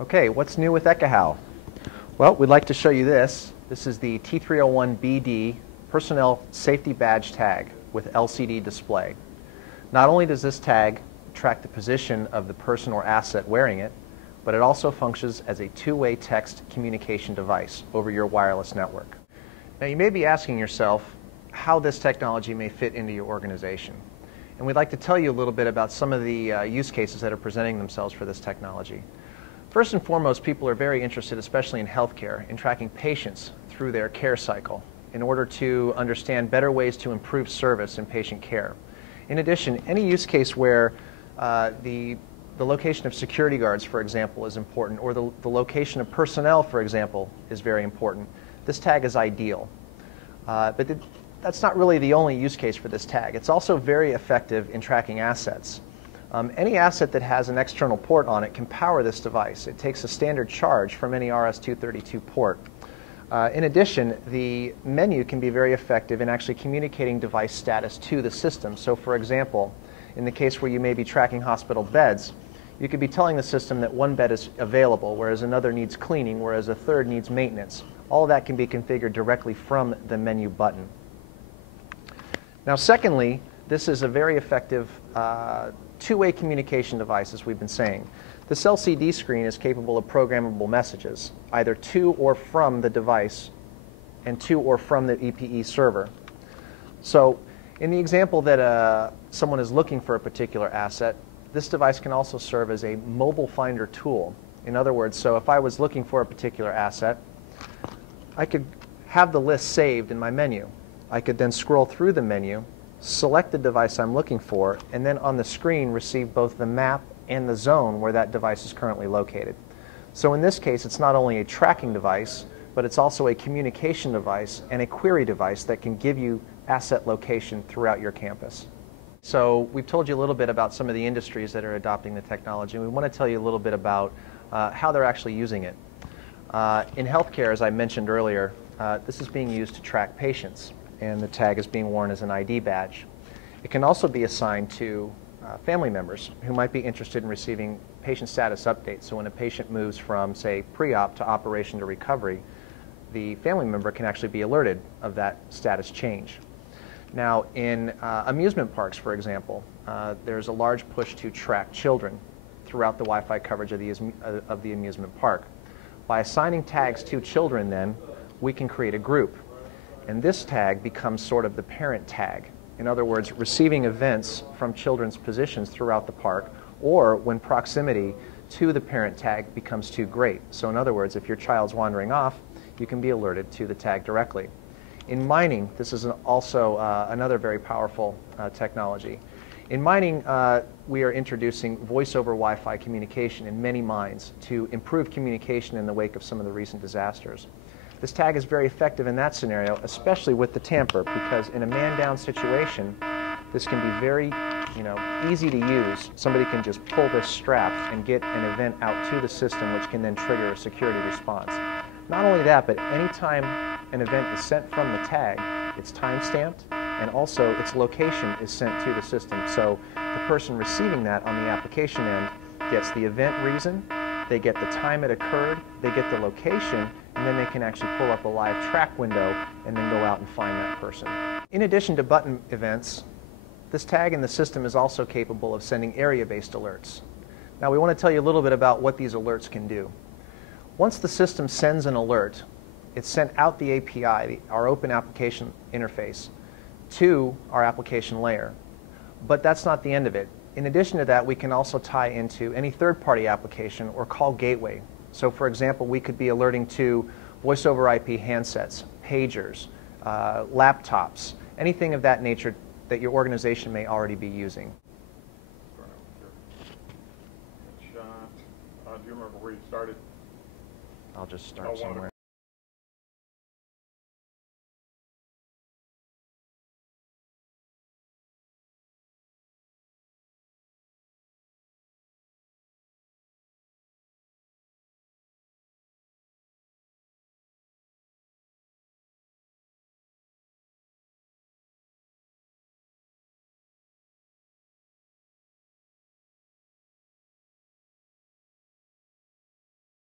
Okay, what's new with Ekahau? Well, we'd like to show you this. This is the T301BD Personnel Safety Badge Tag with LCD display. Not only does this tag track the position of the person or asset wearing it, but it also functions as a two-way text communication device over your wireless network. Now, you may be asking yourself how this technology may fit into your organization. And we'd like to tell you a little bit about some of the use cases that are presenting themselves for this technology. First and foremost, people are very interested, especially in healthcare, in tracking patients through their care cycle in order to understand better ways to improve service in patient care. In addition, any use case where the location of security guards, for example, is important, or the location of personnel, for example, is very important, this tag is ideal. But that's not really the only use case for this tag. It's also very effective in tracking assets. Any asset that has an external port on it can power this device. It takes a standard charge from any RS-232 port. In addition, the menu can be very effective in actually communicating device status to the system. So for example, in the case where you may be tracking hospital beds, you could be telling the system that one bed is available, whereas another needs cleaning, whereas a third needs maintenance. All of that can be configured directly from the menu button. Now secondly, this is a very effective two-way communication device, as we've been saying. This LCD screen is capable of programmable messages, either to or from the device and to or from the EPE server. So in the example that someone is looking for a particular asset, this device can also serve as a mobile finder tool. In other words, so if I was looking for a particular asset, I could have the list saved in my menu. I could then scroll through the menu, select the device I'm looking for, and then on the screen receive both the map and the zone where that device is currently located. So in this case, it's not only a tracking device, but it's also a communication device and a query device that can give you asset location throughout your campus. So we've told you a little bit about some of the industries that are adopting the technology, and we want to tell you a little bit about how they're actually using it. In healthcare, as I mentioned earlier, this is being used to track patients, and the tag is being worn as an ID badge. It can also be assigned to family members who might be interested in receiving patient status updates. So when a patient moves from, say, pre-op to operation to recovery, the family member can actually be alerted of that status change. Now, in amusement parks, for example, there's a large push to track children throughout the Wi-Fi coverage of the amusement park. By assigning tags to children, then, we can create a group. And this tag becomes sort of the parent tag. In other words, receiving events from children's positions throughout the park, or when proximity to the parent tag becomes too great. So in other words, if your child's wandering off, you can be alerted to the tag directly. In mining, this is also another very powerful technology. In mining, we are introducing voice-over Wi-Fi communication in many mines to improve communication in the wake of some of the recent disasters. This tag is very effective in that scenario, especially with the tamper, because in a man-down situation, this can be very, easy to use. Somebody can just pull this strap and get an event out to the system, which can then trigger a security response. Not only that, but anytime an event is sent from the tag, it's time-stamped, and also its location is sent to the system. So the person receiving that on the application end gets the event reason, they get the time it occurred, they get the location, and then they can actually pull up a live track window and then go out and find that person. In addition to button events, this tag in the system is also capable of sending area-based alerts. Now we want to tell you a little bit about what these alerts can do. Once the system sends an alert, it's sent out the API, our open application interface, to our application layer. But that's not the end of it. In addition to that, we can also tie into any third-party application or call gateway. So for example, we could be alerting to voice-over IP handsets, pagers, laptops, anything of that nature that your organization may already be using. Do you remember where you started? I'll just start somewhere.